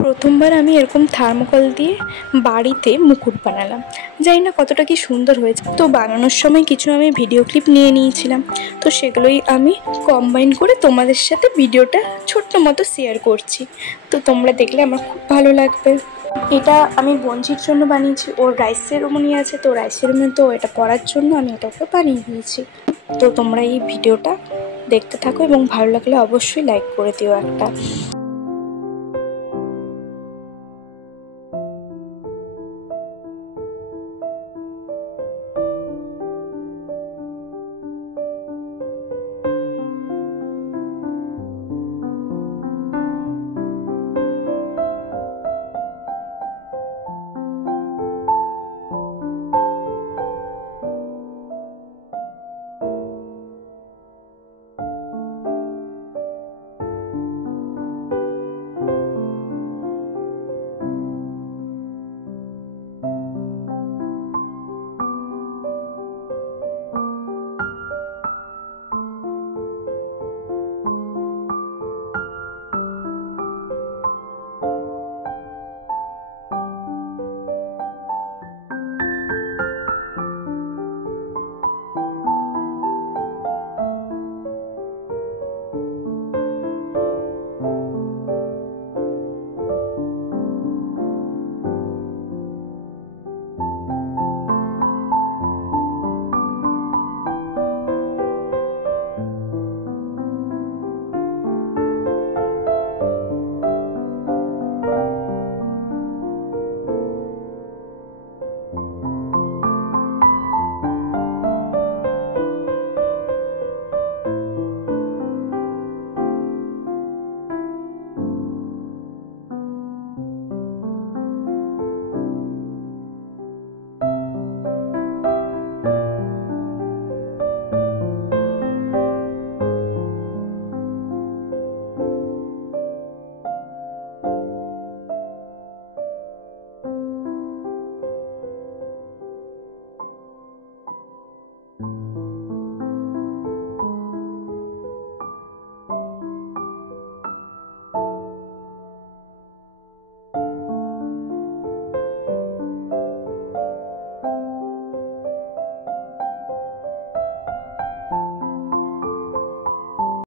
প্রথমবার আমি এরকম থার্মোকল দিয়ে বাড়িতে মুকুট বানালাম। জানি না কতটা কি সুন্দর হয়েছে। তো বানানোর সময় কিছু আমি ভিডিও ক্লিপ নিয়ে নিয়েছিলাম, তো সেগুলোই আমি কম্বাইন করে তোমাদের সাথে ভিডিওটা ছোট্ট মতো শেয়ার করছি। তো তোমরা দেখলে আমার খুব ভালো লাগবে। এটা আমি বঞ্চির জন্য বানিয়েছি, ওর রাইস সেরেমনি আছে, তো রাইস সেরেমনি তো এটা পড়ার জন্য আমি এটাকে বানিয়ে দিয়েছি। তো তোমরা এই ভিডিওটা দেখতে থাকো এবং ভালো লাগলে অবশ্যই লাইক করে দিও একটা।